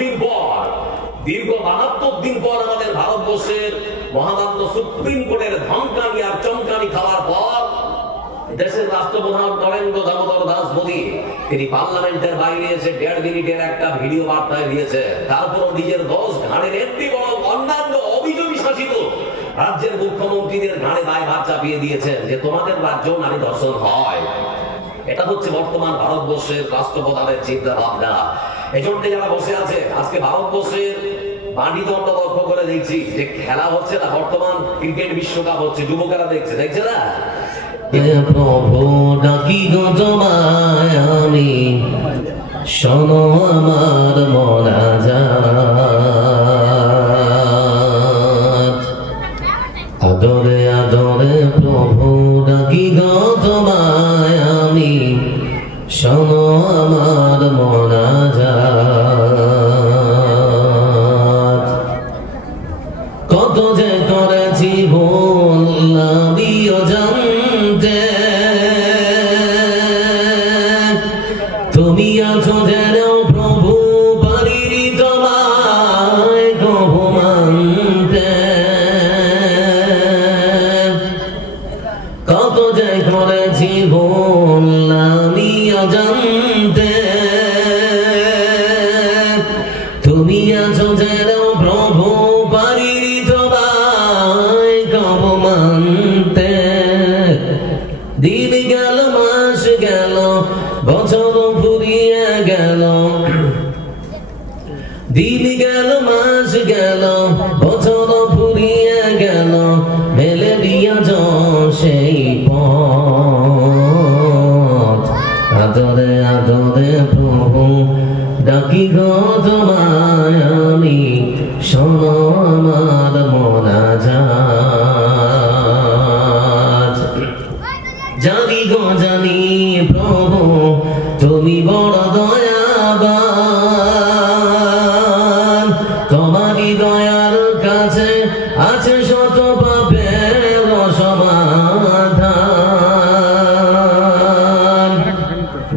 দিন পর, দীর্ঘ 72 দিন পর আমাদের ভারতবর্ষের মহামান্য সুপ্রিম কোর্টের ধমকানি আর চমকানি খাওয়ার পর দেশের রাষ্ট্রপ্রধান নরেন্দ্র দামোদর দাস মোদী তিনি পার্লামেন্টের বাইরে এসে 1.5 মিনিটের একটা ভিডিও বার্তায় দিয়েছে। তারপর নিজের দোষ ঘাড়ে নেত্রী বড় অন্যান্য অভিযোগী শাসিত রাজ্যের মুখ্যমন্ত্রীদের ঘাড়ে দায়ভার চাপিয়ে দিয়েছেন যে তোমাদের রাজ্য নারী ধর্ষণ হয়। এটা হচ্ছে বর্তমান ভারতবর্ষের রাষ্ট্রপ্রধানের চিন্তা ভাবনা। এজন্য যারা বসে আছে আজকে ভারতবর্ষের বাণিজ্য আমরা লক্ষ্য করে দেখছি যে খেলা হচ্ছে না, বর্তমান ক্রিকেট বিশ্বকাপ হচ্ছে, যুবকেরা দেখছে না। প্রভু ডাকি গো তোমায় আমি, শোনো আমার মোনাজাত। আদরে আদরে প্রভু ডাকি গো তোমায় আমি, শোনো আমার মোনাজাত। কত যে করেছি ভুল আমিও জানতে, তুমি আছো যেন প্রভু পারিনি তোমায় কবু মানতে। কত যে করেছি ভুল আমিও জানতে, তুমি আছো যেন প্রভু পারিনি তোমায় কবু মানতে। দিন গেল মাস গেল বছর ফুরিয়ে গেল, দিন গেল মাস গেল বছর ফুরিয়ে গেল, মেলে দিয়াছ সেই পথ। আদরে আদরে প্রভু ডাকি গো তোমায় আমি, শোনো আমার মোনাজাত। জানি গো জানি প্রভু তুমি বড় দয়াবান, তোমারই দয়ার কাছে আছে শত পাপের সমাধান।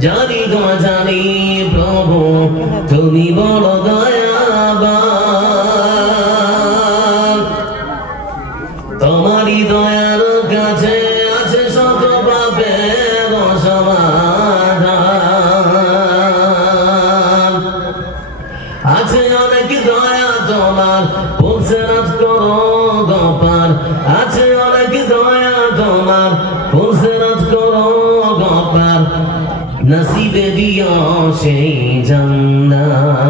জানি গো জানি প্রভু তুমি বড় দয়াবান, তোমারই দয়ার কাছে আছে শত পাপের সমাধান। আছে অনেক দয়া তোমার পুলসেরাত করো গপার, আছে অনেক দয়া তোমার পুলসেরাত করো গপার। নসিবে দিও সেই জান্নাত।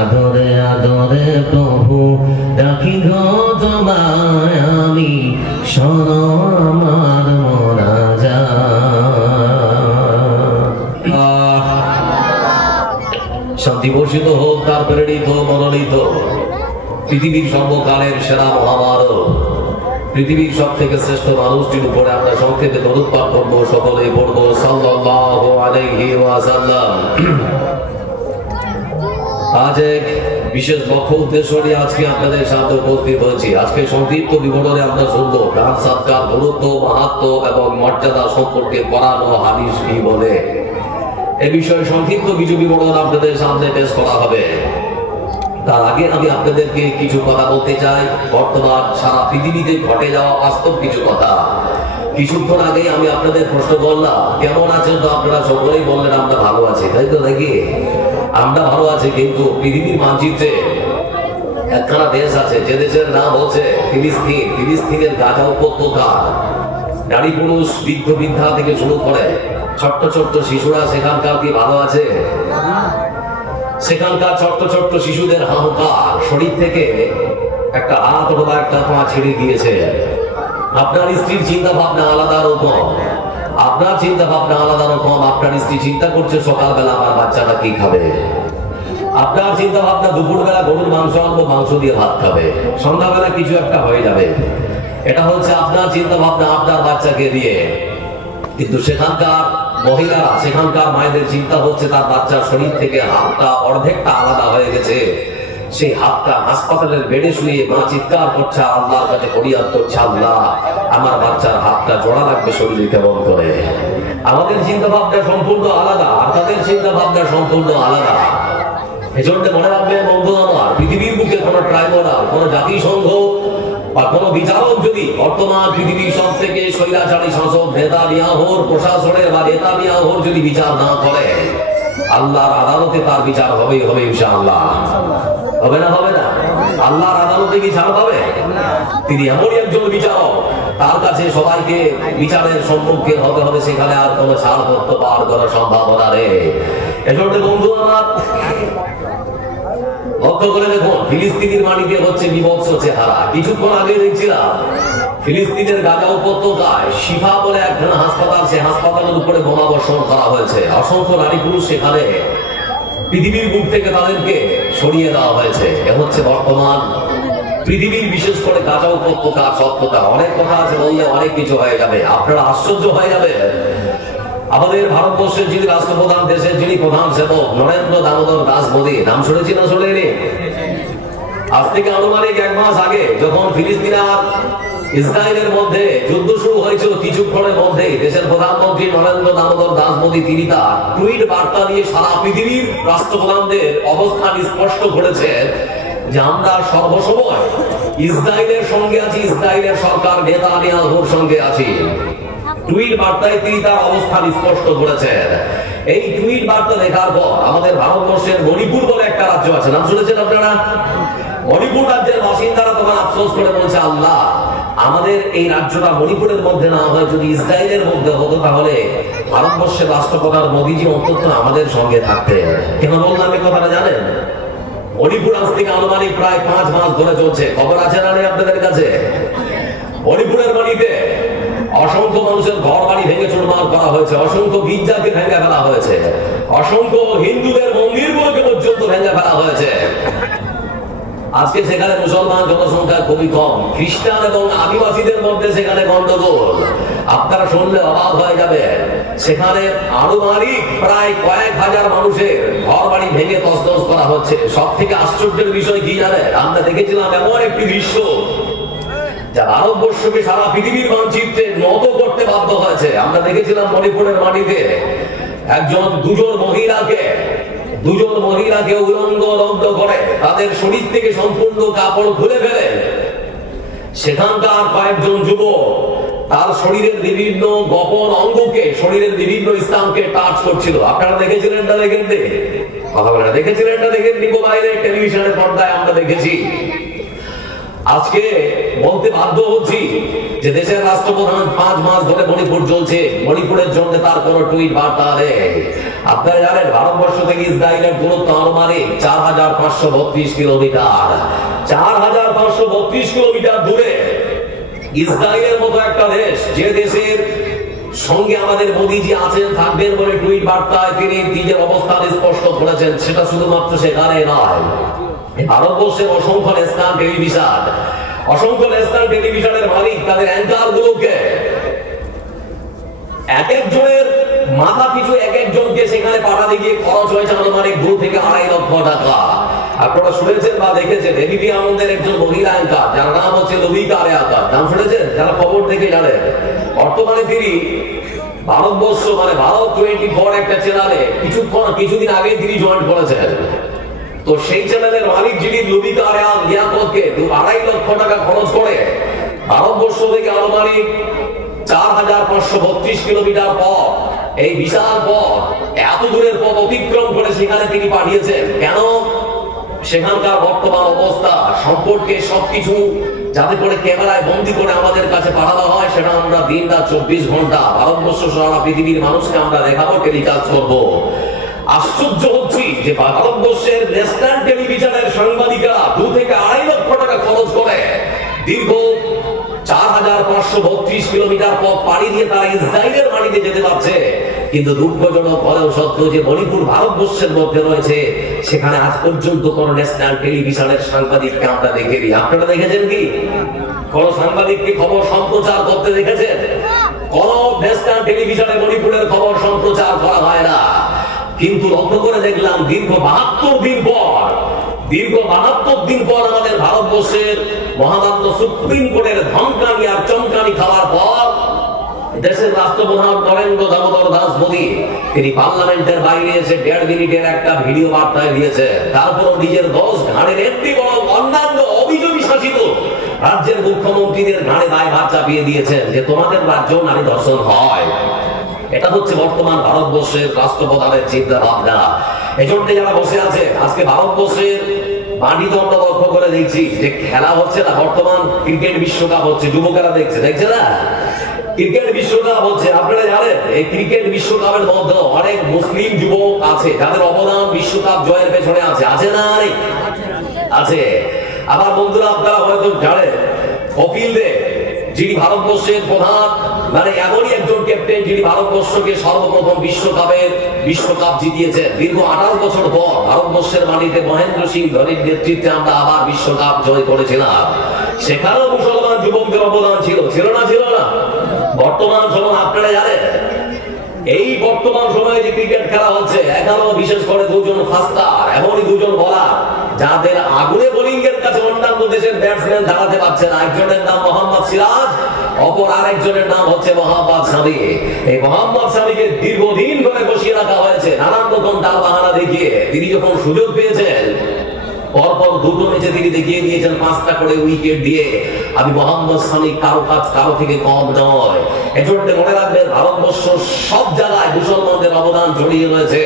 আদরে আদরে প্রভু ডাকি গো তোমায় আমি, শোনো আমার মোনাজাত। শান্তি বর্ষিত হোক তার প্রেরিত মনোনীত পৃথিবীর সর্বকালের সেরা মহামানব, পৃথিবীর সব থেকে শ্রেষ্ঠ মানুষটির উপরে আমরা সংক্ষেপে দরুদ পাঠ করবো, সকলেই পড়বো সাল্লাল্লাহু আলাইহি ওয়াসাল্লাম। আজ এক বিশেষ লক্ষ্য উদ্দেশ্য নিয়ে আজকে আপনাদের সামনে উপস্থিত হয়েছি। আজকে সংক্ষিপ্ত বিবরণে আমরা শুনবো দান সৎকার গুরুত্ব, মাহাত্ম্য এবং মর্যাদা সম্পর্কে কোরআন ও হাদিস কি বলে। এ বিষয়ে সংক্ষিপ্ত কিছু বিবরণ আপনাদের সামনে পেশ করা হবে। তার আগে আমি আপনাদেরকে কিছু কথা বলতে চাই বর্তমান সারা পৃথিবীতে ঘটে যাওয়া বাস্তব কিছু কথা। কিছুক্ষণ আগে আমি আপনাদের প্রশ্ন করলাম কেমন আছেন, তো আপনারা সকলেই বললেন আমরা ভালো আছি, তাই তো নাকি? আমরা ভালো আছি, কিন্তু পৃথিবীর মানচিত্রে একখানা দেশ আছে যে দেশের নাম হচ্ছে ফিলিস্তিন। ফিলিস্তিনের গাজা উপত্যকা নারী পুরুষ বৃদ্ধ বৃদ্ধা থেকে শুরু করে ছোট্ট ছোট্ট শিশুরা সেখানকার কি ভালো আছে? সেখানকার ছোট্ট ছোট্ট শিশুদের হাহাকার, শরীর থেকে একটা হাত অথবা একটা পা ছেড়ে গিয়েছে। আপনার স্ত্রীর চিন্তা ভাবনা আলাদা রকম, আপনার চিন্তা ভাবনা আলাদা রকম। আপনার স্ত্রী চিন্তা করছে সকালবেলা আমার বাচ্চাটা কি খাবে, আপনার চিন্তা ভাবনা দুপুরবেলা গরুর মাংস আনবো, মাংস দিয়ে ভাত খাবে, সন্ধ্যাবেলা কিছু একটা হয়ে যাবে। এটা হচ্ছে আপনার চিন্তা ভাবনা আপনার বাচ্চাকে দিয়ে। কিন্তু সেখানকার মহিলারা, সেখানকার মায়েদের চিন্তা হচ্ছে তার বাচ্চার শরীর থেকে হাতটা অর্ধেকটা আলাদা হয়ে গেছে, সেই হাতটা হাসপাতালের বেডে শুয়ে মা চিৎকার করছে, আল্লাহর কাছে ফরিয়াদ করছে, আল্লাহ আমার বাচ্চার হাতটা জোড়া রাখবে শরীরে কেমন করে। আমাদের চিন্তা ভাবনা সম্পূর্ণ আলাদা আর তাদের চিন্তা ভাবনা সম্পূর্ণ আলাদা। এজন্য মনে রাখবেন বন্ধু আমার, পৃথিবীর বুকে কোন ট্রাইব্যুনাল, কোন জাতিসংঘ বা কোন বিচারক যদি বর্তমান পৃথিবীর সব থেকে স্বৈরাচারী শাসক নেতানিয়াহুর প্রশাসনের বা নেতানিয়াহুর যদি বিচার না করে, আল্লাহর আদালতে তার বিচার হবেই হবে ইনশাআল্লাহ। হবে না? হবে না? আল্লাহর আদালতে কি ছাড় পাবে? তিনি এমনই একজন বিচারক, তার কাছে সবাইকে বিচারের সম্মুখীন হতে হবে, সেখানে আর কোনো ছাড়পত্র পার করার সম্ভাবনা নেই। এজন্য বন্ধু আমার লক্ষ্য করে দেখুন, ফিলিস্তিনের মাটিতে হচ্ছে বিভৎস চেহারা। কিছুক্ষণ আগে দেখছিলাম ফিলিস্তিনের গাজা উপত্যকায় শিফা বলে একখানা হাসপাতাল, সে হাসপাতালের উপরে বোমাবর্ষণ করা হয়েছে। অসংখ্য নারী পুরুষ সেখানে পৃথিবীর বুক থেকে তাদেরকে সরিয়ে দেওয়া হয়েছে। এ হচ্ছে বর্তমান পৃথিবীর, বিশেষ করে গাজা উপত্যকার সত্যতা। অনেক কথা আছে, বললে অনেক কিছু হয়ে যাবে, আপনারা আশ্চর্য হয়ে যাবে। আমাদের ভারতবর্ষের যিনি রাষ্ট্রপ্রধান, দেশের যিনি প্রধান সেবক নরেন্দ্র দামোদর দাস মোদী, নাম শুনেছি না শোনেনি? আজ থেকে আনুমানিক 1 মাস আগে যখন ফিলিস্তিন আর ইসরায়েলের মধ্যে যুদ্ধ শুরু হয়েছিল, কিছুক্ষণের মধ্যেই দেশের প্রধানমন্ত্রী নরেন্দ্র দামোদর দাস মোদী তিনি তার টুইট বার্তা দিয়ে সারা পৃথিবীর রাষ্ট্রপ্রধানদের অবস্থান স্পষ্ট করেছেন যে আমরা সর্বসময় ইসরায়েলের সঙ্গে আছি, ইসরায়েলের সরকার নেতানিয়াহুর সঙ্গে আছি। টুইট বার্তায় তিনি তার অবস্থান স্পষ্ট করেছেন। এই টুইট বার্তা দেখার পর আমাদের ভারতবর্ষের মণিপুর বলে একটা রাজ্য আছে, নাম শুনেছেন আপনারা? মণিপুর রাজ্যের বাসিন্দারা তখন আফসোস করে বলছে, আল্লাহ আমাদের এই রাজ্যটা মণিপুরের মধ্যে না হয় যদি ইসরায়েলের মধ্যে হতো, তাহলে ভারতবর্ষের রাষ্ট্রপ্রধান মোদীজি অন্তত আমাদের সঙ্গে থাকতেন। কেন বললাম এই কথাটা জানেন? মণিপুর আজ থেকে আনুমানিক প্রায় 5 মাস ধরে চলছে। খবর আছে না আপনাদের কাছে? মণিপুরের মাটিতে অসংখ্য মানুষের ঘর বাড়ি ভেঙে চুরমার করা হয়েছে, অসংখ্য গির্জাকে ভেঙে ফেলা হয়েছে, অসংখ্য হিন্দুদের মন্দিরগুলোকে পর্যন্ত ভেঙে ফেলা হয়েছে। আজকে সেখানে মুসলমান জনসংখ্যা খুবই কম, খ্রিস্টান এবং আদিবাসীদের মধ্যে সেখানে গন্ডগোল। আপনারা শুনলে অবাক হয়ে যাবে, সেখানে আনুমানিক প্রায় কয়েক হাজার মানুষের ঘর বাড়ি ভেঙে তছনছ করা হচ্ছে। সব থেকে আশ্চর্যের বিষয় কি জানেন? আমরা দেখেছিলাম এমন একটি দৃশ্য যা ভারতবর্ষকে সারা পৃথিবীর মানচিত্রে নত করতে বাধ্য হয়েছে। আমরা দেখেছিলাম মণিপুরের মাটিতে দুজন মহিলাকে উলঙ্গ দগ্ধ করে তাদের শরীর থেকে সম্পূর্ণ কাপড় খুলে ফেলে সেখানকার কয়েকজন যুবক তার শরীরের বিভিন্ন গোপন অঙ্গকে, শরীরের বিভিন্ন স্থানকে টাচ করছিল। আপনারা দেখেছিলেন না? দেখেননি? কথা বলে দেখেছিলেন না? দেখেননি? মোবাইলে টেলিভিশনের পর্দায় আমরা দেখেছি। আজকে বলতে বাধ্য হচ্ছি যে দেশের রাষ্ট্রপ্রধান 5 মাস ধরে মণিপুর চলছে, মণিপুরের জন্য তার কোন টুইট বার্তা নেই। আপনারা জানেন ভারতবর্ষ থেকে ইসরায়েলের দূরত্ব আনুমানিক 4532 কিলোমিটার। 4532 কিলোমিটার দূরে ইসরায়েলের মতো একটা দেশ, যে দেশের সঙ্গে আমাদের মোদীজি আছেন, থাকবেন বলে টুইট বার্তায় তিনি নিজের অবস্থান স্পষ্ট করেছেন। সেটা শুধুমাত্র সেখানে নয়, ভারতবর্ষের অসংখ্য ন্যাশনাল টেলিভিশনের মালিক তাদের অ্যাঙ্কার গুলোকে এক একজনের মাথা পিছু এক একজনকে সেখানে পাঠাতে গিয়ে খরচ হয়েছে আনুমানিক 2 থেকে 2.5 লক্ষ টাকা। আপনারা শুনেছেন বা দেখেছেন এবিপি আনন্দের একজন মহিলা অ্যাঙ্কার যার নাম হচ্ছে লবিকা আরেয়াকার, নাম শুনেছেন? যারা খবর দেখে জানেন, বর্তমানে তিনি ভারতবর্ষ মানে ভারত 24 একটা চ্যানেলে কিছুদিন আগে তিনি জয়েন করেছেন। তো সেই চ্যানেলের মালিক যিনি লবিকা আরেয়াকারকে 2.5 লক্ষ টাকা খরচ করে ভারতবর্ষ থেকে আনুমানিক 4532 কিলোমিটার পথ, এই বিশাল পথ, এত দূরের পথ অতিক্রম করে সেখানে তিনি পাঠিয়েছেন। কেন? সেখানকার বর্তমান অবস্থা সম্পর্কে সবকিছু যাতে করে ক্যামেরায় বন্দী করে আমাদের কাছে পাঠানো হয়, সেটা আমরা দিন রাত 24 ঘন্টা ভারতবর্ষ সারা পৃথিবীর মানুষকে আমরা দেখাবো, টেলিকাস্ট করবো। আশ্চর্য হচ্ছি যে ভারতবর্ষের ন্যাশনাল টেলিভিশনের সাংবাদিকেরা 2 থেকে 2.5 লক্ষ টাকা খরচ করে দীর্ঘ 4532 কিলোমিটার পথ পাড়ি দিয়ে তারা ইসরায়েলের মাটিতে যেতে পারছে। কিন্তু দুঃখজনক হলেও সত্য যে মণিপুর ভারতবর্ষের মধ্যে রয়েছে, সেখানে আজ পর্যন্ত কোন ন্যাশনাল টেলিভিশনের সাংবাদিককে আমরা দেখিনি। আপনারা দেখেছেন কি কোন সাংবাদিককে খবর সম্প্রচার করতে দেখেছেন? কোন ন্যাশনাল টেলিভিশনে মণিপুরের খবর সম্প্রচার করা হয় না। কিন্তু লক্ষ্য করে দেখলাম দীর্ঘ 72 দিন পর আমাদের ভারতবর্ষের মহামান্য সুপ্রিম কোর্টের ধমকানি আর চমকানি খাওয়ার পর দেশের রাষ্ট্রপ্রধান নরেন্দ্র দামোদর দাস মোদী তিনি পার্লামেন্টের বাইরে এসে 1.5 মিনিটের একটা ভিডিও বার্তায় দিয়েছে। তারপর নিজের দোষ ঘাড়ের একটি বড় অন্যান্য অভিযোগ শাসিত রাজ্যের মুখ্যমন্ত্রীদের ঘাড়ে দায়ভার চাপিয়ে দিয়েছেন যে তোমাদের রাজ্য নারী ধর্ষণ হয়। এটা হচ্ছে বর্তমান ভারতবর্ষের রাষ্ট্রপ্রধানের চিন্তা ভাবনা। এজন্য যারা বসে আছে আজকে ভারতবর্ষের মাটিতে আমরা লক্ষ্য করে দেখছি যে খেলা হচ্ছে না, বর্তমান ক্রিকেট বিশ্বকাপ হচ্ছে, যুবকেরা দেখছে না ক্রিকেট বিশ্বকাপ হচ্ছে। আপনারা জানেন এই ক্রিকেট বিশ্বকাপের মধ্যে অনেক মুসলিম যুবক আছে যাদের অবদান বিশ্বকাপ জয়ের পেছনে আছে না আছে। আবার বন্ধুরা আপনারা হয়তো জানেন কপিল দেব যিনি ভারতবর্ষের প্রধান, মানে এমনই একজন ক্যাপ্টেন যিনি ভারতবর্ষকে সর্বপ্রথম বিশ্বকাপ জিতিয়েছেন। দীর্ঘ 28 বছর পর ভারতবর্ষের মাটিতে মহেন্দ্র সিং ধোনির নেতৃত্বে আমরা আবার বিশ্বকাপ জয় করেছিলাম। সেখানেও মুসলমান যুবকদের অবদান ছিল না। বর্তমান সময় আপনারা জানেন এই বর্তমান সময়ে যে ক্রিকেট খেলা হচ্ছে, এখানেও বিশেষ করে দুজন ফাস্টার, এমনই দুজন বোলার যাদের আগুনে বোলিং এর কাছে অন্যান্য দেশের ব্যাটসম্যান দাঁড়াতে পারছে না। একজনের নাম মোহাম্মদ সিরাজ, অপর আরেকজনের নাম হচ্ছে মোহাম্মদ শামি। এই মোহাম্মদ শামিকে দীর্ঘদিন ধরে বসিয়ে রাখা হয়েছে নানান রকম টাল বাহানা দেখিয়ে। তিনি যখন সুযোগ পেয়েছেন পরপর দুটো ম্যাচে তিনি দেখিয়ে দিয়েছেন 5টা করে উইকেট দিয়ে আমি মোহাম্মদ শামি কারো থেকে কম নয়। এজন্য মনে রাখবেন ভারতবর্ষ সব জায়গায় মুসলমানদের অবদান জড়িয়ে রয়েছে।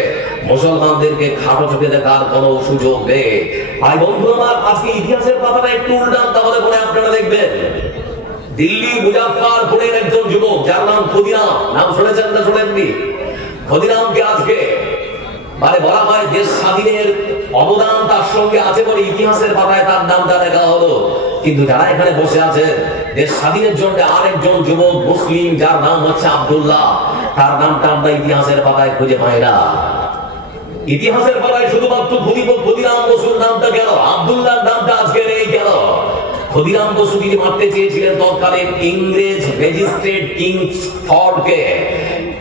মুসলমানদেরকে খাটো চোখে দেখার কোনো সুযোগ নেই। ভাই বন্ধু আমার, আজকে ইতিহাসের পাতাটা একটু উল্টান, তাহলে পরে আপনারা দেখবেন দিল্লি মুজাফফরপুরের একজন যুবক যার নাম ক্ষুদিরাম, নাম শুনেছেন না শোনেননি? ক্ষুদিরামকে আজকে মানে বলা হয় দেশ স্বাধীনের অবদান তার সঙ্গে আছে বলে ইতিহাসের পাতায় তার নামটা লেখা হলো। কিন্তু যারা এখানে বসে আছে দেশ স্বাধীনের জন্য আরেকজন যুবক মুসলিম যার নাম হচ্ছে আব্দুল্লাহ, তার নামটা আমরা ইতিহাসের পাতায় খুঁজে পাই না। ইতিহাসের পাতায় শুধুমাত্র ক্ষুদিরাম বসুর নামটা গেল, আব্দুল্লাহর নামটা আজকে নেই গেল। ক্ষুদিরাম বসু তিনি মারতে চেয়েছিলেন তৎকালীন ইংরেজ ম্যাজিস্ট্রেট কিংসফোর্ডকে।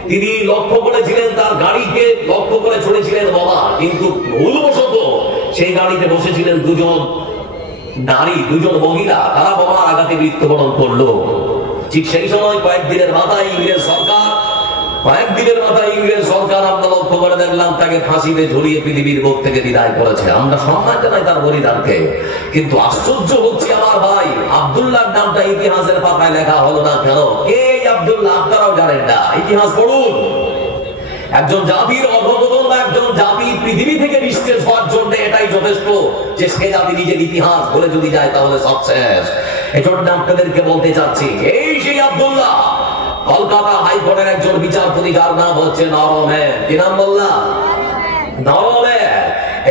তিনি লক্ষ্য করেছিলেন তার গাড়িকে লক্ষ্য করে ছড়েছিলেন বোমা, কিন্তু ভুলবশত সেই গাড়িতে বসেছিলেন দুজন নারী, দুজন মহিলা, তারা বোমার আঘাতে মৃত্যুবরণ করলো। ঠিক সেই সময় কয়েকদিনের মাথায় ইংরেজ সরকার আমরা লক্ষ্য করে দেখলাম তাকে ফাঁসিতে ঝুলিয়ে পৃথিবীর বুক থেকে বিদায় করেছে। আমরা সম্মান জানাই তার বলিদানকে, কিন্তু আশ্চর্য হচ্ছে আমার ভাই আব্দুল্লাহর নামটা ইতিহাসের পাতায় লেখা হলো না কেন? কে আব্দুল্লাহ আপনারাও জানেন না, ইতিহাস পড়ুন। একজন জাতির অধঃপতন বা একজন জাতি পৃথিবী থেকে নিঃশেষ হওয়ার জন্য এটাই যথেষ্ট যে সে জাতি নিজের ইতিহাস বলে যদি যায় তাহলে সব শেষ। এজন্য আপনাদেরকে বলতে চাচ্ছি এই সেই আব্দুল্লাহ কলকাতা হাইকোর্টের একজন বিচারপতি যার নাম হচ্ছে নরম্যান। কি নাম বললাম? নরম্যান।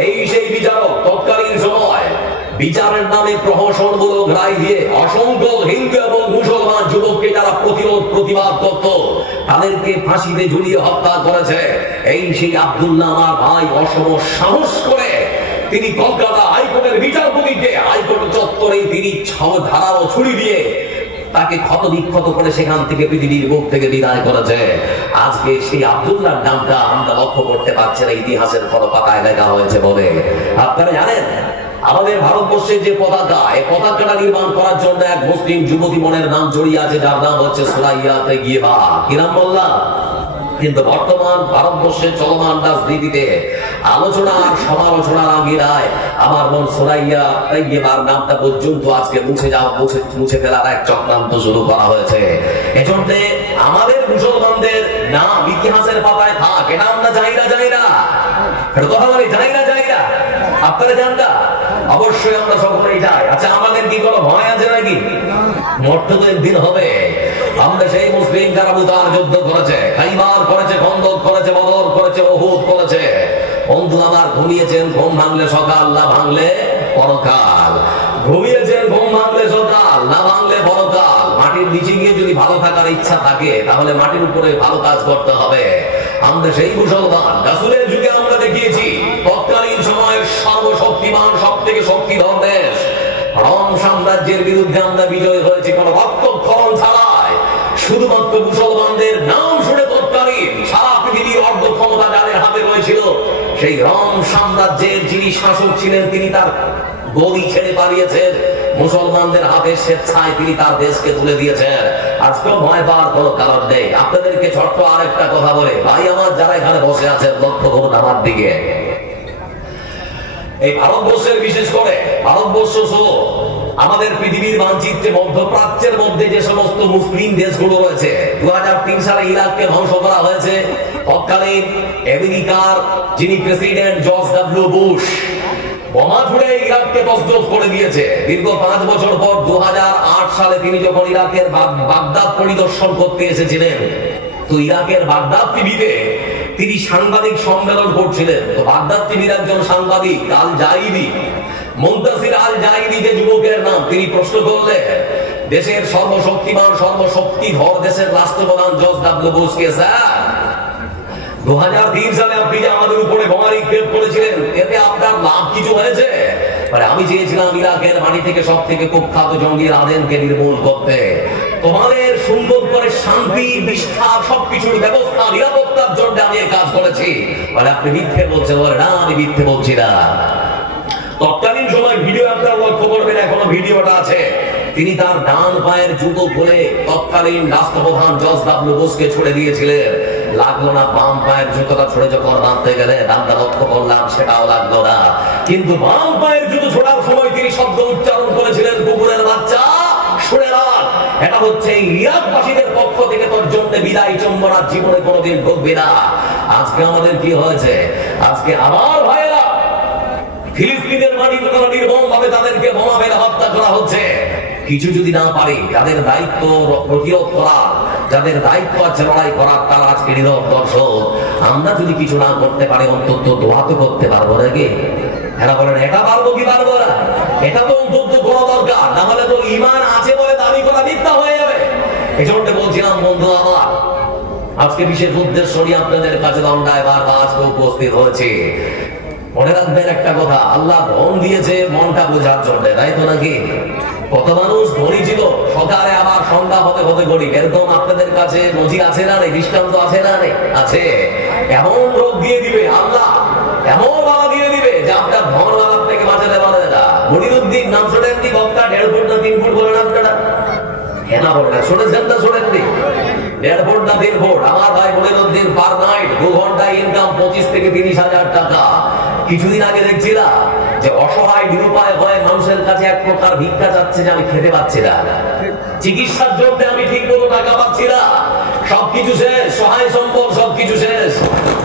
এই সেই বিচারক তৎকালীন সময় বিচারের নামে প্রহসনমূলক রায় দিয়ে অসংখ্য হিন্দু এবং মুসলমান যুবককে যারা প্রতিবাদ করত তাদেরকে ফাঁসিতে ঝুলিয়ে হত্যা করেছে। এই সেই আব্দুল্লাহ আমার ভাই অসম সাহস করে তিনি কলকাতা হাইকোর্টের বিচারপতিকে হাইকোর্ট চত্বরে তিনি ধারালো ছুরি দিয়ে তাকে ক্ষত বিক্ষত করে সেখান থেকে পৃথিবীর বুক থেকে বিদায় করেছে। আজকে সেই আব্দুল্লাহর নামটা আমরা লক্ষ্য করতে পারছি না ইতিহাসের কোনো পাতায় লেখা হয়েছে বলে। আপনারা জানেন আমাদের ভারতবর্ষের যে পতাকা, এই পতাকাটা নির্মাণ করার জন্য এক মুসলিম যুবতী মনের নাম জড়িয়ে আছে যার নাম হচ্ছে সুরাইয়া তাইয়্যিবা। কি নাম বললাম? কিন্তু বর্তমান ভারতবর্ষের চলমান রাজনীতিতে আলোচনা আর সমালোচনার আঙিনায় আমার মন সুরাইয়া তাইয়্যিবার নামটা পর্যন্ত আজকে মুছে ফেলার এক চক্রান্ত শুরু করা হয়েছে। এজন্য আমাদের মুসলমানদের নাম ইতিহাসের পাতায় থাক, এটা আমরা যাই না কথা বলি, যাই না আপনারা জান না? অবশ্যই আমরা সকলেই যাই। আচ্ছা আমাদের কি কোনো ভয় আছে নাকি? মরতে তো একদিন হবে। আমরা সেই মুসলিম যারা মুতার যুদ্ধ করেছে, খাইবার করেছে, খন্দক করেছে, বদর করেছে, উহুদ করেছে। বন্ধু আমার ঘুমিয়েছেন ঘুম ভাঙলে সকাল, না ভাঙলে পরকাল। ঘুমিয়েছেন ঘুম ভাঙলে সকাল, না ভাঙলে পরকাল। মাটির নিচে গিয়ে যদি ভালো থাকার ইচ্ছা থাকে তাহলে মাটির উপরে ভালো কাজ করতে হবে। আমরা সেই মুসলমান রাসূলের যুগে আমরা দেখিয়েছি তৎকালীন সময়ের সর্বশক্তিমান সব থেকে শক্তিধর দেশ রোম সাম্রাজ্যের বিরুদ্ধে আমরা বিজয় হয়েছি কোন রক্তক্ষরণ ছাড়াই। শুধুমাত্র মুসলমানদের নাম শুনে তৎকালীন সারা পৃথিবীর অর্ধ ক্ষমতা যাদের হাতে রয়েছিল সেই রোম সাম্রাজ্যের যিনি শাসক ছিলেন তিনি তার গদি ছেড়ে পালিয়েছেন। মুসলমানদের হাতে স্বেচ্ছায় তিনি তার দেশকে তুলে দিয়েছেন। আজকেও ভয় পাওয়ার কোনো কারণ নেই। আপনাদেরকে ছোট্ট আরেকটা কথা বলে, ভাই আমার যারা এখানে বসে আছেন লক্ষ্য করুন আমার দিকে। এই ভারতবর্ষের বিশেষ করে ভারতবর্ষ সহ আমাদের পৃথিবীর মানচিত্রে মধ্যপ্রাচ্যের মধ্যে যে সমস্ত মুসলিম দেশগুলো রয়েছে, 2003 সালে ইরাককে ধ্বংস করা হয়েছে। তৎকালীন আমেরিকার যিনি প্রেসিডেন্ট জর্জ ডব্লিউ বুশ বোমা ছুড়ে ইরাককে তছনছ করে দিয়েছে। দীর্ঘ 5 বছর পর 2008 সালে তিনি যখন ইরাকের বাগদাদ পরিদর্শন করতে এসেছিলেন, তো ইরাকের বাগদাদ টিভিতে তিনি সাংবাদিক সম্মেলন করছিলেন। তো বাগদাদ টিভির একজন সাংবাদিক আল জাইদি, মুনতাসির আল জাইদি যে যুবকের নাম, তিনি প্রশ্ন করলেন দেশের সর্বশক্তিমান সর্বশক্তিধর দেশের রাষ্ট্রপ্রধান জর্জ ডব্লিউ বুশকে, স্যার 2003 সালে আপনি যে আমাদের উপরে বোমা নিক্ষেপ করেছিলেন এতে আপনার লাভ কিছু হয়েছে? আমি চেয়েছিলাম ইরাকের মাটি থেকে সব থেকে কুখ্যাত জঙ্গি লাদেনকে নির্মূল করতে। তোমাদের সুন্দর করে শান্তি নিষ্ঠা সবকিছুর ব্যবস্থা নিরাপত্তার জন্য আমি এই কাজ করেছি। আপনি মিথ্যে বলছেন? না, আমি মিথ্যে বলছি না। তৎকালীন সময় ভিডিও আপনারা লক্ষ্য করবেন, এখনো ভিডিওটা আছে। তিনি তার ডান পায়ের জুতো খুলে তৎকালীন রাষ্ট্রপ্রধান জর্জ ডব্লিউ বুশকে ছুড়ে দিয়েছিলেন। লাগলো না। বাম পায়ের জুতোটা ছুড়ে যখন নামতে গেলেন আমরা লক্ষ্য করলাম সেটাও লাগলো না। কিন্তু বাম পায়ের জুতো ছোড়ার সময় তিনি শব্দ উচ্চারণ করেছিলেন, কুকুরের বাচ্চা শুনে রাখ, এটা হচ্ছে ইরাকবাসীদের পক্ষ থেকে তোর জন্য বিদায় চম্বনা, জীবনে কোনোদিন ঢুকবি না। আজকে আমাদের কি হয়েছে? আজকে আমার ভাইয়েরা ফিলিস্তিনের মাটিতে তারা নির্মম ভাবে তাদেরকে বোমা মেরে হত্যা করা হচ্ছে। কিছু যদি না পারে, যাদের দায়িত্ব প্রতিরোধ করা, যাদের দায়িত্ব আছে লড়াই করার, তারা আজকে নীরব দর্শক। আমরা যদি কিছু না করতে পারি অন্তত দোয়া তো করতে পারবো নাকি? এরা বলেন এটা পারবো কি পারবো না? এটা তো অন্তত করা দরকার, না হলে তো ঈমান আছে বলে দাবি করা মিথ্যা হয়ে যাবে। এজন্য বলছিলাম বন্ধু আমার, আজকে বিশেষ উদ্দেশ্য নিয়ে আপনাদের কাছে দণ্ডায় বারবার আজকে উপস্থিত হয়েছে। মনে রাখবেন একটা কথা, আল্লাহ ধন দিয়েছে মনটা বোঝার জন্য, তাই তো নাকি? কত মানুষ ধনী ছিল, সকালে আবার সন্ধ্যা হতে হতে গরিব। এরকম আপনাদের কাছে নজির আছে না নেই? দৃষ্টান্ত আছে না নেই? আছে। এমন রোগ দিয়ে দিবে আল্লাহ, এমন বাবা দিয়ে দিবে যে আপনার ধন লাভ থেকে বাঁচাতে পারবে না। মনিরুদ্দিন নাম শোনেন কি? বক্তা 1.5 ফুট না 3 ফুট বলেন আপনারা? হেনা বলেন না, শুনেছেন না শোনেননি? 1.5 ফুট না 3 ফুট। আমার ভাই মনিরুদ্দিন পার নাইট 2 ঘন্টায় ইনকাম 25 থেকে 30,000 টাকা। কিছুদিন আগে দেখছিলাম যে অসহায় নিরুপায় হয়ে মানুষের কাছে এক প্রকার ভিক্ষা চাচ্ছে যে আমি খেতে পাচ্ছি না, চিকিৎসার জন্য আমি ঠিক মতো টাকা পাচ্ছি না, সবকিছু শেষ, সহায় সম্পদ সবকিছু শেষ।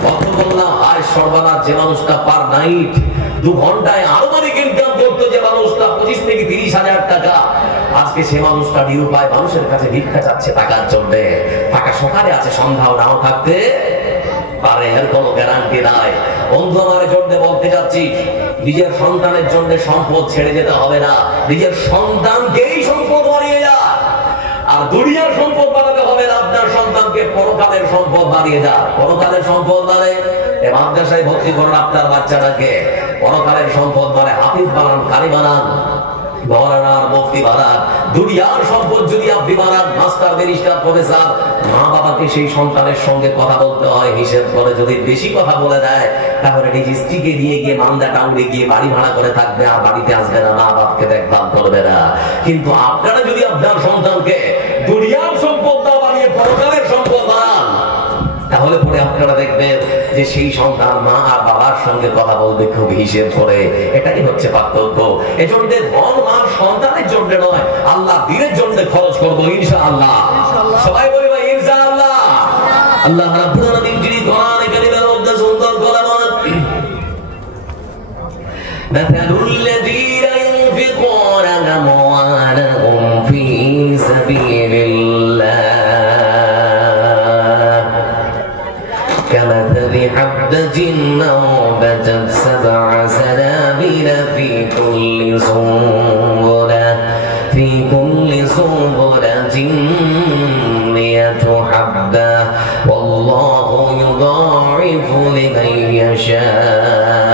বন্ধ করলাম, আয় সর্বনাশ, যে মানুষটা পার নাইট 2 ঘন্টায় আনুমানিক ইনকাম করতো, যে মানুষটা 25 থেকে 30,000 টাকা, আজকে সে মানুষটা নিরুপায় মানুষের কাছে ভিক্ষা চাচ্ছে টাকার জন্য। টাকা সকালে আছে, সন্ধ্যাও নাও থাকতে পারে, এর কোনো গ্যারান্টি নাই। বন্ধু আমার জন্য বলতে যাচ্ছি, নিজের সন্তানের জন্য সম্পদ ছেড়ে যেতে হবে না। নিজের সন্তানকেই সম্পদ বানিয়ে যা, আর দুনিয়ার সম্পদ বানাতে হবে না। আপনার সন্তানকে পরকালের সম্পদ বানিয়ে যা। পরকালের সম্পদ মানে মাদ্রাসায় ভর্তি করুন আপনার বাচ্চাটাকে, পরকালের সম্পদ মানে হাফিজ বানান, কারি বানান, মওলানা মুফতি বানান। দুনিয়ার সম্পদ যদি আপনি বানান, মাস্টার ব্যারিস্টার প্রফেসর, মা বাবাকে সেই সন্তানের সঙ্গে কথা বলতে হয় হিসেব করে। যদি বেশি কথা বলে দেয় তাহলে নিজ স্ত্রীকে নিয়ে গিয়ে মান্দা টাউনে গিয়ে বাড়ি ভাড়া করে থাকবে, আর বাড়িতে আসবে না, মা বাপকে দেখভাল করবে না। কিন্তু আপনারা যদি আপনার সন্তানকে দুনিয়ার সম্পদ না বানিয়ে পরকালের সম্পদ বানান, তাহলে পরে আপনারা দেখবেন যে সেই সন্তান মা আর বাবার সঙ্গে কথা বলবে খুব হিসেব করে। এটাই হচ্ছে পার্থক্য। এজন্য ধন আর সন্তানের জন্য নয়, আল্লাহ দিনের জন্য খরচ করবো ইনশাআল্লাহ। সবাই বলি ভাই ইনশাআল্লাহ। আল্লাহ রাব্বুল আলামিন যিনি কোরআনে কারীমের মধ্যে সুন্দর করে বলেন, মাসালুল লাযীনা ইউনফিকুনা আমওয়ালাহুম ফী সাবিলিল্লাহ كمثل حبة أنبتت 7 سنابل في كل سنبلة 100 حبة والله يضاعف لمن يشاء।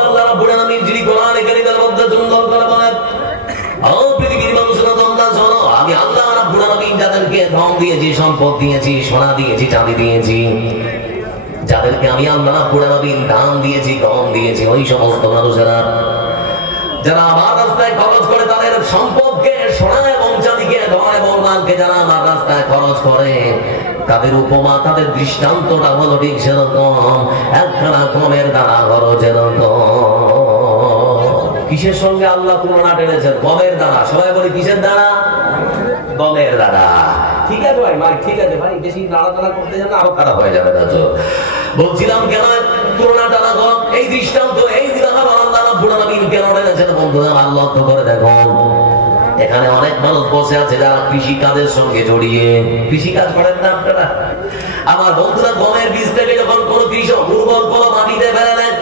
আল্লাহ রাব্বুল আলামিন যিনি কোরআনে কারীমের মধ্যে সুন্দর করে বলেন, ও পৃথিবীর মানুষরা তোমরা শোনো, আমি আল্লাহ রাব্বুল আলামিন যাদেরকে ধন দিয়েছি, সম্পদ দিয়েছি, সোনা দিয়েছি, চাঁদি দিয়েছি, যা যাদেরকে আমি আল্লাহ রাব্বুল আলামিন দান দিয়েছি, গম দিয়েছি, ওই সমস্ত মানুষেরা যারা আমার রাস্তায় খরচ করে, তাদের সম্পদকে সোনা এবং চাঁদিকে, ধন এবং মালকে যারা আমার রাস্তায় খরচ করে, তাদের উপমা, তাদের দৃষ্টান্তটা হলো ঠিক সেরকম একখানা গমের দানা খরচের কিসের সঙ্গে আল্লাহ তুলনা টেনেছেন? গমের দানা। সবাই বলি কিসের দানা? গমের দানা। ঠিক আছে ভাই, ভাই ঠিক আছে ভাই, বেশি নাড়াচাড়া করতে যান আরো খারাপ হয়ে যাবে। বলছিলাম কেন তুলনাটা গম, এই দৃষ্টান্ত, এই উদাহরণ আল্লাহ রাব্বুল আলামিন কেন টেনেছেন? বন্ধুরা আমার লক্ষ্য করে দেখো, এখানে অনেক মানুষ বসে আছে যারা কৃষি কাজের সঙ্গে জড়িয়ে। কৃষি কাজ করেন না আপনারা? আমার বন্ধুরা, গমের বীজ থেকে যখন কোন কৃষক উর্বর কোনো মাটিতে ফেলে দেন,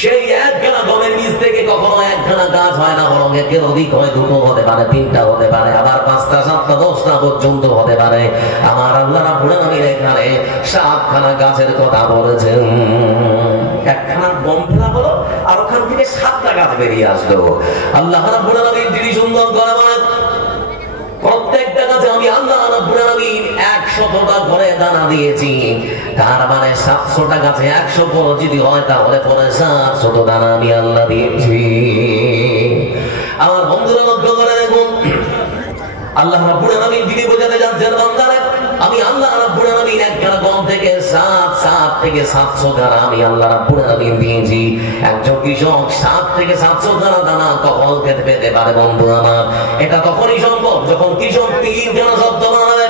সেই একখানা গমের বীজ থেকে কখনো একখানা গাছ হয় না, বরং একের অধিক হয়, দুটো হতে পারে, তিনটা হতে পারে, আবার 5টা 7টা 10টা পর্যন্ত হতে পারে। আমার আল্লাহ রাব্বুল আলামিন এখানে 7খানা গাছের কথা বলেছেন। একখানা গম ফেলা হলো আর ওখান থেকে 7টা গাছ বেরিয়ে আসলো। আল্লাহ রাব্বুল আলামিন যিনি সুন্দর করে বলেন, প্রত্যেকটা গাছে আমি আল্লাহ রাব্বুল আলামিন 100টা করে দানা দিয়েছি। তার মানে 700টা গাছে 100 করে যদি হয়, তাহলে পরে 700 দানা আমি আল্লাহ দিয়েছি। আমার বন্ধুরা লক্ষ্য করে দেখুন, আল্লাহ রাব্বুল আলামিন যিনি বোঝাতে যাচ্ছেন বান্দারে, আমি আল্লাহ রাব্বুল আলামিন একখানা গম থেকে 7 থেকে 700 দানা আমি আল্লাহ রাব্বুল আলামিন দিয়েছি। একজন কৃষক 7 থেকে 700 দানা কখন পেতে পারে? বন্ধু আমার, এটা তখনই সম্ভব যখন কৃষক 3খানা শব্দ বানাবে।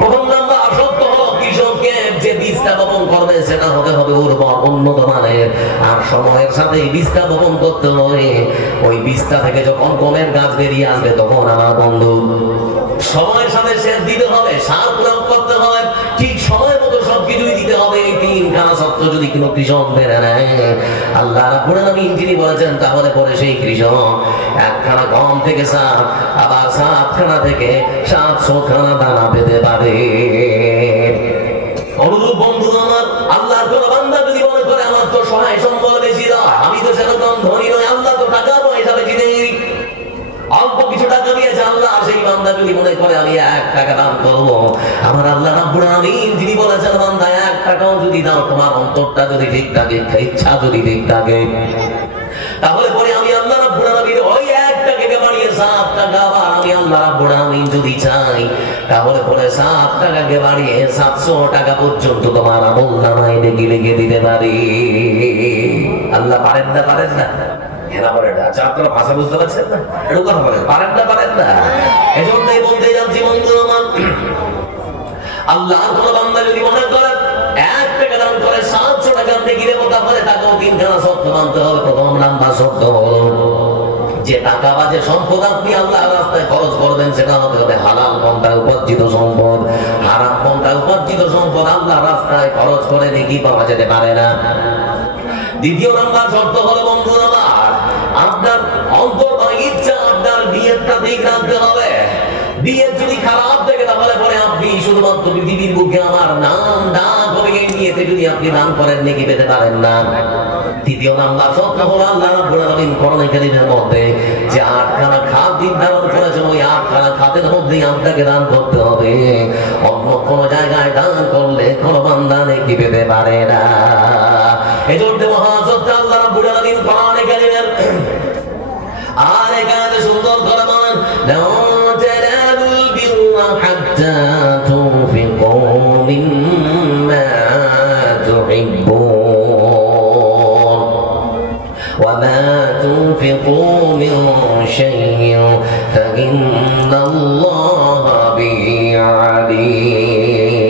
প্রথম নাম্বার শব্দ হলো কৃষককে যে বীজটা বপন করবে সেটা হতে হবে উর্বর, উন্নত মানের। আর সময়ের সাথে এই বীজটা বপন করতে হবে। ওই বীজটা থেকে যখন গমের গাছ বেরিয়ে আসবে, তখন আমার বন্ধু সময়ের সাথে সেচ দিতে হবে, সার প্রয়োগ করতে হবে, ঠিক সময় মতো সবকিছুই দিতে হবে। এই 3খানা শর্ত যদি কোনো কৃষক মেনে নেয়, আল্লাহ রাব্বুল আলামিন যিনি বলেছেন, তাহলে পরে সেই কৃষক একখানা গম থেকে 7, আবার 7খানা থেকে 700খানা দানা পেতে পারে। অনুরূপ বন্ধু আমার, আল্লাহর কোন বান্দা যদি মনে করে আমার তো সহায় সম্বল বেশি নয়, আমি তো সেরকম ধনী নয়, আল্লাহ তো টাকা পয়সা বেশি নেই, অল্প কিছু টাকা দিয়েছে আল্লাহ, সেই বান্দা যদি মনে করে আমি 1 টাকা দান করবো, আমার আল্লাহ রাব্বুল আলামিন যিনি বলেছেন, বান্দা 1 টাকাও যদি দাও, তোমার অন্তরটা যদি ঠিক থাকে, ইচ্ছা যদি ঠিক থাকে, তাহলে পরে আমি আল্লাহ রাব্বুল আলামিন ওই 1 টাকাকে বাড়িয়ে 7 টাকা, আবার আমি আল্লাহ রাব্বুল আলামিন যদি চাই, তাহলে পরে 7 টাকাকে বাড়িয়ে 700 টাকা পর্যন্ত তোমার আমলনামায় লিখে দিতে পারি। আল্লাহ পারেন না? পারেন না? আপনারা ভাষা বুঝতে পারছেন না? এরকম কথা বলেন, পারেন না? পারেন না? এজন্যই বলতে যাচ্ছি বন্ধু আমার, আল্লাহর কোন বান্দা যদি মনে করে 1 টাকা দান করে 700 টাকা নেকি দেবো, তাহলে তাকেও 3খানা শর্ত মানতে হবে। প্রথম নাম্বার শর্ত হলো, যে টাকা বা যে সম্পদ আপনি আল্লাহর রাস্তায় খরচ করবেন, সেটা হতে হবে হালাল পন্থায় উপার্জিত সম্পদ। হারাম পন্থায় উপার্জিত সম্পদ আল্লাহর রাস্তায় খরচ করে নেকি পাওয়া যেতে পারে না। দ্বিতীয় নাম্বার শর্ত হলো বন্ধু আমার, আপনার অন্তর বা ইচ্ছা, আপনার বিয়েটা ঠিক রাখতে হবে। বিয়ে যদি খারাপ থাকে, তাহলে পরে আপনি শুধুমাত্র পৃথিবীর বুকে আমার নাম দান করে এই বিয়েতে যদি আপনি দান করেন, নেকি পেতে পারেন না। তৃতীয় নাম্বার শর্ত হলো, আল্লাহ রাব্বুল আলামিন কোরআনে কারীমের মধ্যে যে 8খানা খাত নির্ধারণ করেছেন, ওই 8খানা খাতের মধ্যেই আপনাকে দান করতে হবে। অন্য কোন জায়গায় দান করলে কোন বান্দা নেকি পেতে পারে না। এজন্য মহাসত্য আল্লাহ রাব্বুল আলামিন কোরআনে কারীমের আর এখানে সুন্দর করে বলেন, লা তানালুল বিররা হাত্তা তুনফিকু মিম্মা তুহিব্বুন ওয়া মা তুনফিকু মিন শাইইন ফাইন্নাল্লাহা বিহি আলীম।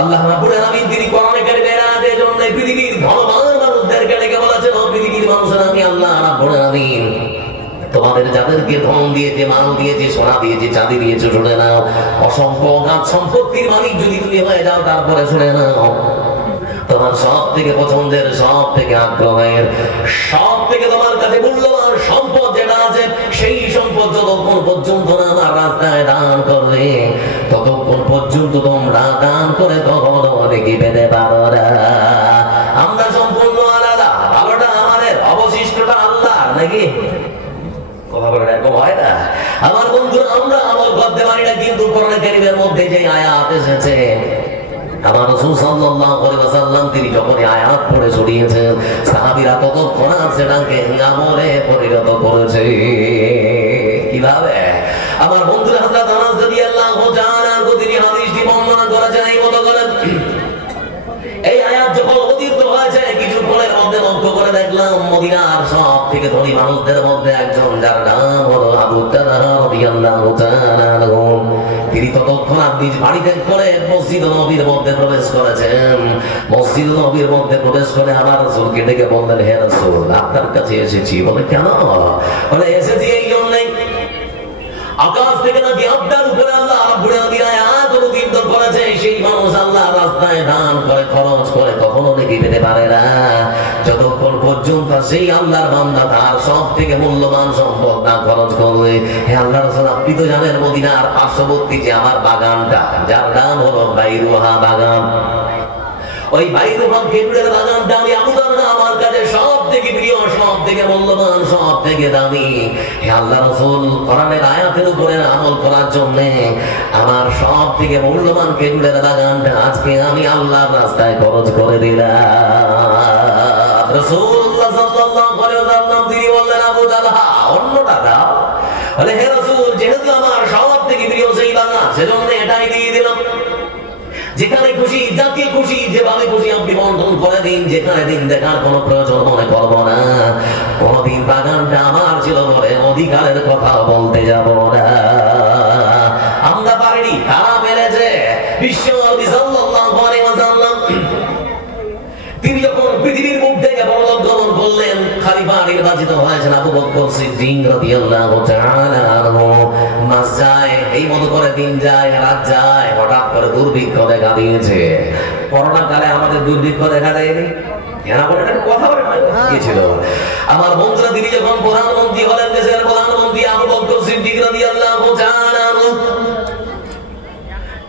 আল্লাহ রাব্বুল আলামিন তিনি কোরআনে কারীমে এর জন্য পৃথিবীর ধনবান মানুষদেরকে ডেকে বলেছেন, ও পৃথিবীর মানুষেরা, আমি আল্লাহ রাব্বুল আলামিন তোমাদের যাদেরকে ধন দিয়েছে, মাল দিয়েছে, সোনা দিয়েছে, চাঁদি দিয়েছে, শুনে নাও, অসংখ্য অগাধ সম্পত্তির মালিক যদি তুমি হয়ে যাও, তারপরে শুনে নাও, তোমার সব থেকে পছন্দের, সব থেকে আগ্রহের, সব থেকে তোমার কাছে মূল্যবান সম্পদ যেটা আছে, সেই সম্পদ যতক্ষণ পর্যন্ত না আমার রাস্তায় দান করবে, ততক্ষণ পর্যন্ত তোমরা দান করে কখনো দেখি পেতে পারো না। আমরা সম্পূর্ণ আলাদা, ভালোটা আমাদের, অবশিষ্টটা আল্লাহ, নাকি? কথা বলে এরকম হয় না? আমার বন্ধু, আমরা আমল করতে পারি না, কিন্তু কোরআন কারীমের মধ্যে যে আয়াত এসেছে, আমার রাসূল সাল্লাল্লাহু আলাইহি ওয়াসাল্লাম তিনি যখন আয়াত পড়ে ছড়িয়েছেন, সাহাবীরা ততক্ষণ সেটাকে আমলে পরিণত করেছে। কিভাবে? আমার বন্ধুরা হযরত আনাস রাদিয়াল্লাহু তাআলা তিনি হাদিসটি বর্ণনা করেছেন এই মতো করে। এই আয়াত যখন অবতীর্ণ হয়েছে কিছু পরের মধ্যে লক্ষ্য করে দেখলাম মদিনার সব থেকে ধনী মানুষদের মধ্যে একজন, যার নাম হলো আবু তালহা রাদিয়াল্লাহু তাআলা। তিনি ততক্ষণ নিজ বাড়ি ত্যাগ করে মসজিদ নববীর মধ্যে প্রবেশ করেছেন। মসজিদ নববীর মধ্যে প্রবেশ করে আমার রাসূলকে ডেকে বললেন, হে রাসূল, আপনার কাছে এসেছি। বলে, কেন? বলে, এসেছি এই জন্যই, আকাশ থেকে নাকি আপনার উপরে আল্লাহ রাব্বুল আলামিন আয়াত অবতীর্ণ করেছে, সেই মানুষ আল্লাহর রাস্তায় দান করে খরচ করে কখনো নাকি পেতে পারে না যতক্ষণ পর্যন্ত সেই আল্লাহর বান্দা তার সব থেকে মূল্যবান সম্পদ না খরচ করবে। হে আল্লাহর রাসূল, আপনি তো জানেন মদিনার পার্শ্ববর্তী যে আমার বাগানটা, যার নাম হলো বাইরুহা বাগান, ওই বাইরুহা খেজুরের বাগানটা আমি আবু তালহা আমার কাছে সব থেকে প্রিয়, সব থেকে মূল্যবান, সব থেকে দামি। হে আল্লাহর রাসূল, কোরআনের আয়াতের উপরে আমল করার জন্য আমার সব থেকে মূল্যবান খেজুরের বাগানটা আজকে আমি আল্লাহর রাস্তায় খরচ করে দিলাম। রাসূলুল্লাহ সাল্লাল্লাহু আলাইহি ওয়াসাল্লাম তিনি বললেন, আবু তালহা অন্যটা দাও। বলে, হে রাসূল, যেহেতু আমার সব থেকে প্রিয় সেই বাগান, সেজন্য এটাই দিয়ে দিলাম। যেখানে খুশি, যাকে খুশি, যেভাবে খুশি আপনি বন্টন করে দিন, যেখানে দিন দেখার কোনো প্রয়োজন মনে করব না। কোনদিন বাগানটা আমার ছিল বলে অধিকারের কথা বলতে যাব না। আমরা পারিনি, তারা পেরেছে। বিশ্ব নবী সাল্লাল্লাহু আলাইহি ওয়াসাল্লাম তিনি যখন পৃথিবীর মুখ থেকে পরলোক গমন করলেন, খলিফা নির্বাচিত হয়েছেন আবু বকর সিদ্দিক রাদিয়াল্লাহু তাআলা আনহু। মাস যায়, এই মতো করে দিন যায়, রাত যায়, হঠাৎ করে দুর্ভিক্ষ দেখা দিয়েছে। করোনা কালে আমাদের দুর্ভিক্ষ দেখা দেয়নি, আমার বন্ধুরা তিনি যখন প্রধানমন্ত্রী হলেন, দেশের প্রধানমন্ত্রী আবু বকর সিদ্দিক রাদিয়াল্লাহু তাআলা আনহু,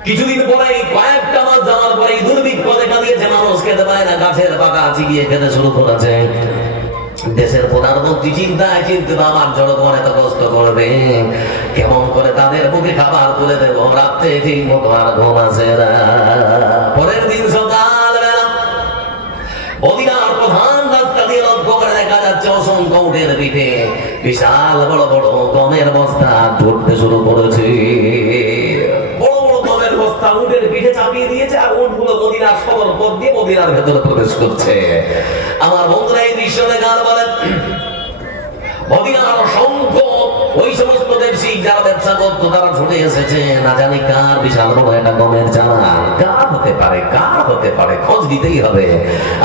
কিছুদিন পরে কয়েকটা মাস যাওয়ার পরে দুর্ভিক্ষ দেখা দিয়েছে, মানুষ খেতে পায় না, গাছের পাতা চিবিয়ে খেতে শুরু করেছে। দেশের প্রধানমন্ত্রী চিন্তায় চিনতে আমার জনগণ এত কষ্ট করবে, কেমন করে তাদের মুখে খাবার তুলে দেব, রাত্রে ঠিক মতো আর ঘুম আসে না। পরের দিন সকালবেলা মদিনার প্রধান রাস্তা দিয়ে লক্ষ্য করে দেখা যাচ্ছে অসংখ্য উটের পিঠে বিশাল বড় বড় গমের বস্তা ধরতে শুরু করেছে। উটের পিঠে চাপিয়ে দিয়েছে, আর উটগুলো মদিনার সদর পথ দিয়ে মদিনার ভেতরে প্রবেশ করছে। আমার বন্ধুরা এই দৃশ্য দেখে বলেন, মদিনার অসংখ্য ওই সমস্ত ব্যবসায়িক যারা ব্যবসা করতো তারা ছুটে এসেছে, না জানি কার বিশাল বড় একটা গমের চালা, কার হতে পারে, কার হতে পারে, খোঁজ দিতেই হবে।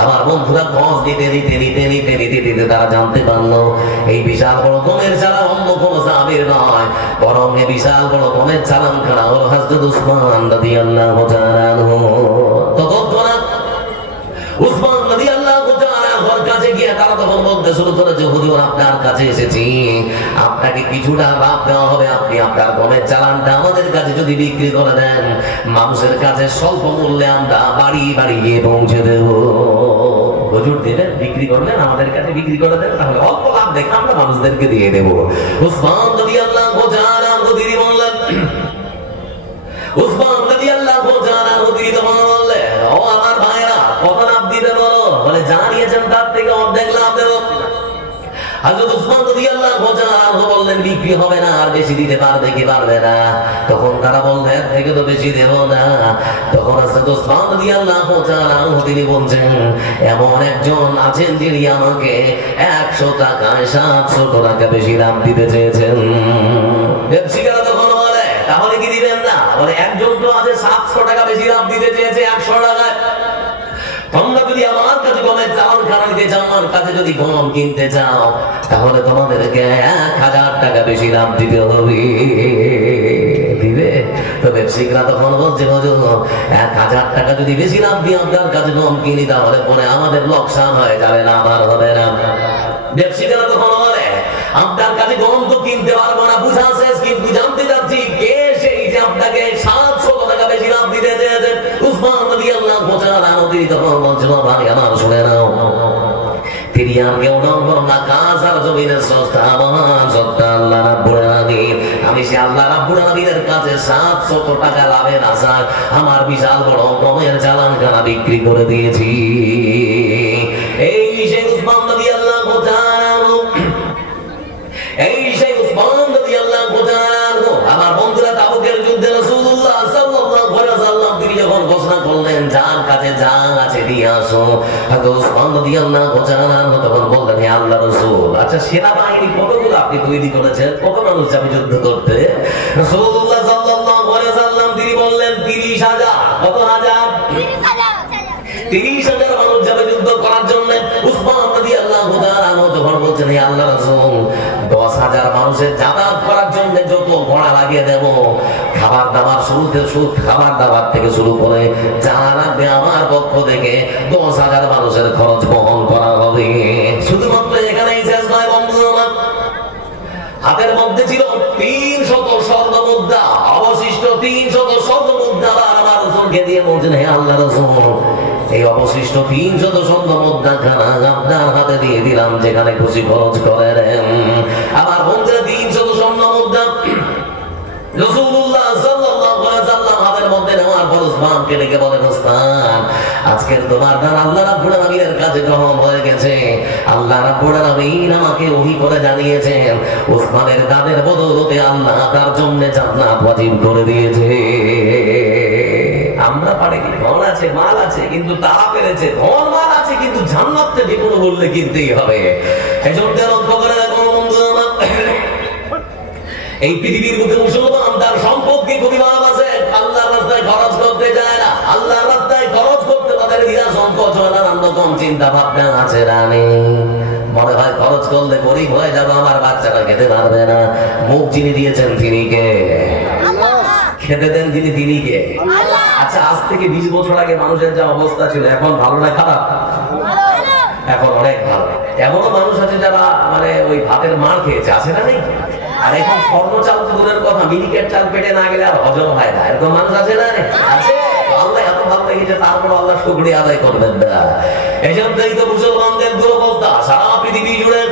আমার বন্ধুরা খোঁজ দিতে দিতে নিতে নিতে নিতে দিতে তারা জানতে পারলো এই বিশাল বড় গমের চালা অন্য কোনো সাহাবীর নয়, বরং এই বিশাল বড় গমের চালান খানা হলো হযরত উসমান রাদিয়াল্লাহু তাআলা আনহু। ততক্ষণ উসমান রাদিয়াল্লাহু তাআলা ওর কাছে গিয়ে তারা তখন বলতে শুরু করেছে, হুজুর আপনার কাছে এসেছি, আপনাকে কিছুটা লাভ দেওয়া হবে, আপনি আপনার গমের চালানটা আমাদের কাছে যদি বিক্রি করে দেন, মানুষের কাছে স্বল্প মূল্যে আমরা বাড়ি বাড়ি গিয়ে পৌঁছে দেব। হুজুর দিলেন, বিক্রি করলেন, আমাদের কাছে বিক্রি করে দেন, তাহলে অল্প লাভ দেখে আমরা মানুষদেরকে দিয়ে দেব। উসমান রাদিয়াল্লাহু তাআলা তিনি বললেন, উসমান রাদিয়াল্লাহু তাআলা তিনি তখন বললেন, ও আমার ভাইরা, কত লাভ দিতে বলো? বলে, জানিয়েছেন তার থেকে অর্ধেক লাভ দেব। হযরত উসমান রাদিয়াল্লাহু তাআলা বললেন, বিক্রি হবে না, আর বেশি দিতে পারবে কি পারবে না? তখন তারা বললেন, এর থেকে তো বেশি দেব না। তখন হযরত উসমান রাদিয়াল্লাহু তাআলা তিনি বলছেন, এমন একজন আছেন যিনি আমাকে 100 টাকায় 700 টাকা বেশি দাম দিতে চেয়েছেন। ব্যবসায়ীরা তখন বলে, তাহলে কি দিবেন না? বলে, একজন তো আছে 700 টাকা বেশি দাম দিতে চেয়েছে 100 টাকায়, তোমরা যদি আমার কাছে গমের চালান খানা দিতে চাও, আমার কাছে যদি গম কিনতে চাও, তাহলে তোমাদেরকে 1000 টাকা বেশি দাম দিতে হবে। দিবে তো ব্যবসায়িকরা তখন বলছে, হুজুর 1000 টাকা যদি বেশি দাম দিয়ে আপনার কাছে গম কিনি, তাহলে পরে আমাদের লোকসান হয়ে যাবে না, আমার হবে না। ব্যবসায়ীরা তখন বলে, আপনার কাছে গম তো কিনতে পারবো না, বুঝা শেষ, কিন্তু জানতে চাচ্ছি কে সেই যে আপনাকে 700 টাকা বেশি দাম দিতে চেয়েছে? উসমান রাদিয়াল্লাহু তাআলা তিনি তখন বলছিল, ভাই আমার শুনে নাও, তিনি আর কেউ নন, বরং আকাশ আর জমিনের স্রষ্টা, মহান সত্তা আল্লাহ রাব্বুল আলামিন। আমি এসে আল্লাহ রাব্বুল আলামিনের কাছে 700 টাকা লাভের আশায় আমার বিশাল বড় গমের চালানখানা বিক্রি করে দিয়েছি। এই সেই উসমান রাদিয়াল্লাহু তাআলা, এই সেই উসমান রাদিয়াল্লাহু তাআলা। আমার বন্ধুরা, তাবুকের যুদ্ধে রাসূলুল্লাহ সাল্লাল্লাহু আলাইহি ওয়াসাল্লাম তিনি যখন ঘোষণা করলেন যার কাছে যা আছে দিয়ে আসো, উসমান রাদিয়াল্লাহু তাআলা তখন বললেন, হে আল্লাহর রাসূল, আচ্ছা সেনাবাহিনী কতগুলো আপনি তৈরি করেছেন, কত মানুষ যাবে যুদ্ধ করতে? রাসূলুল্লাহ সাল্লাল্লাহু আলাইহি ওয়াসাল্লাম তিনি বললেন 30,000। কত হাজার? 30,000 মানুষ যাবে যুদ্ধ করার জন্য। উসমান রাদিয়াল্লাহু তাআলা তখন বলছেন, হে আল্লাহর রাসূল, 10,000 মানুষের যাতায়াত করার জন্য যত ঘোড়া লাগিয়ে দেব, খাবার দাবার খাবার দাবার থেকে শুরু করে যা লাগবে আমার পক্ষ থেকে 10,000 মানুষের খরচ বহন করা হবে। শুধুমাত্র এখানেই শেষ নয় বন্ধু আমার, হাতের মধ্যে ছিল 300 স্বর্ণ মুদ্রা, অবশিষ্ট 300 স্বর্ণ মুদ্রা আমার রাসূলকে দিয়ে বলছেন, হে আল্লাহর রাসূল, এই অবশিষ্ট 300 স্বর্ণ মুদ্রা খানা আপনার হাতে দিয়ে দিলাম, যেখানে খুশি খরচ করেন। আমার বন্ধুরা 300 স্বর্ণ মুদ্রা রাসূলুল্লাহ সাল্লাল্লাহু আলাইহি ওয়াসাল্লাম হাতের মধ্যে নেওয়ার পর উসমানকে ডেকে বলেন, উসমান, আজকের তোমার দান আল্লাহ রাব্বুল আলামিনের কাছে গ্রহণ হয়ে গেছে। আল্লাহ রাব্বুল আলামিন আমাকে ওহী করে জানিয়েছেন উসমানের দানের বদৌলতে আল্লাহ তার জন্য জান্নাত ওয়াজিব করে দিয়েছে। আমরা পারি কি? ধন আছে, মাল আছে, কিন্তু তারা পেরেছে ধন মাল আছে, কিন্তু জান্নাতটা যে কোনো বললে কিনতেই হবে। এজন্য লক্ষ্য করে দেখুন বন্ধু আমার, এই পৃথিবীর মধ্যে মুসলমান তার সম্পদকে খুবই ভালোবাসে, আল্লাহর রাস্তায় খরচ করতে যায় না। আল্লাহর রাস্তায় খরচ করতে তাদের হীরা সংকোচ হয় না, নানারকম চিন্তা ভাবনা আছে রানী। মনে হয় খরচ করলে গরিব হয়ে যাবো, আমার বাচ্চারা খেতে পারবে না। মুখ যিনি দিয়েছেন তিনি কে? খেতে দেন যিনি তিনি কে? আচ্ছা, আজ থেকে 20 বছর আগে মানুষের যা অবস্থা ছিল, এখন ভালো না খারাপ? এখন অনেক ভালো। এমনও মানুষ আছে যারা মানে ওই ভাতের মার খেয়েছে, আছে না নেই? আর এখন স্বর্ণ চাল তো দূরের কথা, মিনিকেট চাল পেটে না গেলে আর হজম হয় না, এরকম মানুষ আছে না? আছে। আল্লাহ এত ভালো লেগেছে, তারপর আল্লাহ শুকরিয়া আদায় করবেন না। এই জন্যই তো মুসলমানদের দুরবস্থা সারা পৃথিবী জুড়ে।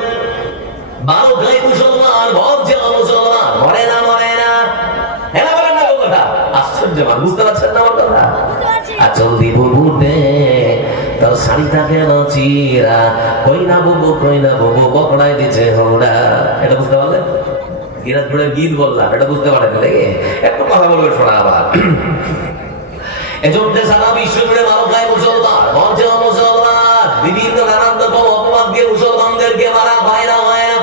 12 গাই মুসলমান, ভরছে মুসলমান, মরে না মরে না। হ্যাঁ বলেন না কথা? আশ্চর্য, বুঝতে পারছেন না আমার কথা? আচল দিব বুঝে তোর শাড়িটা কেন চিরা, কই না বুবু বকড়াই দিচ্ছে হোড়া। এটা বুঝতে পারলেন? দিনাজপুরের গীত বললাম, এটা বুঝতে পারেন নাকি? একটু কথা বলবে শোনা আবার। এজন্য সারা বিশ্ব জুড়ে ভালো গায়ে মুসলমান, মঞ্চে মুসলমান, বিভিন্ন নানান রকম অপবাদ দিয়ে মুসলমানদেরকে মারা হয় না হয় না?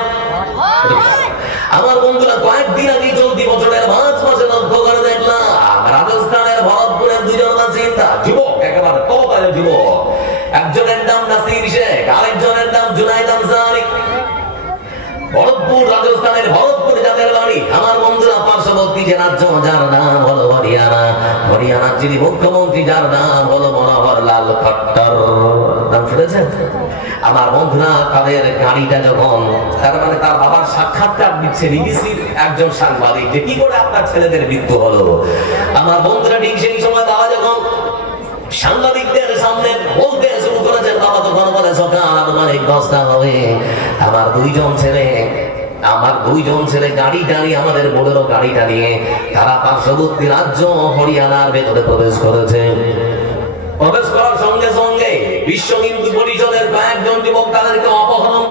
আমার বন্ধুরা, কয়েকদিন আগে চলতি বছরের 5 মাসে লক্ষ্য করে দেখলাম রাজস্থানের ভরতপুরের 2 বাসিন্দা যুবক, একেবারে তরতাজা যুবক। একজনের নাম নাসির শেখ, আরেকজনের নাম জুনাইদ আনসারী। ভরতপুর, রাজস্থানের ভরতপুর যাদের বাড়ি, আমার বন্ধুরা পার্শ্ববর্তী যে রাজ্য যার নাম হলো হরিয়ানা, হরিয়ানার যিনি মুখ্যমন্ত্রী যার নাম হলো মনোহর লাল খট্টর, নাম শুনেছেন? আমার বন্ধুরা, তাদের গাড়িটা যখন তার মানে তার বাবার সাক্ষাৎকার দিচ্ছে বিবিসির একজন সাংবাদিক, যে কি করে আপনার ছেলেদের মৃত্যু হলো। আমার বন্ধুরা ঠিক সেই সময় বাবা যখন সাংবাদিকদের সামনে বলতে শুরু করেছেন, বাবা তখন বলে সকাল আনুমানিক 10টা হবে, আমার 2জন ছেলে গাড়ি টানিয়ে, আমাদের বোলেরো গাড়িটা নিয়ে তারা পার্শ্ববর্তী রাজ্য হরিয়ানার ভেতরে প্রবেশ করেছে। প্রবেশ করার সঙ্গে সঙ্গে বিশ্ব হিন্দু পরিষদের কয়েকজন যুবক তাদেরকে অপহরণ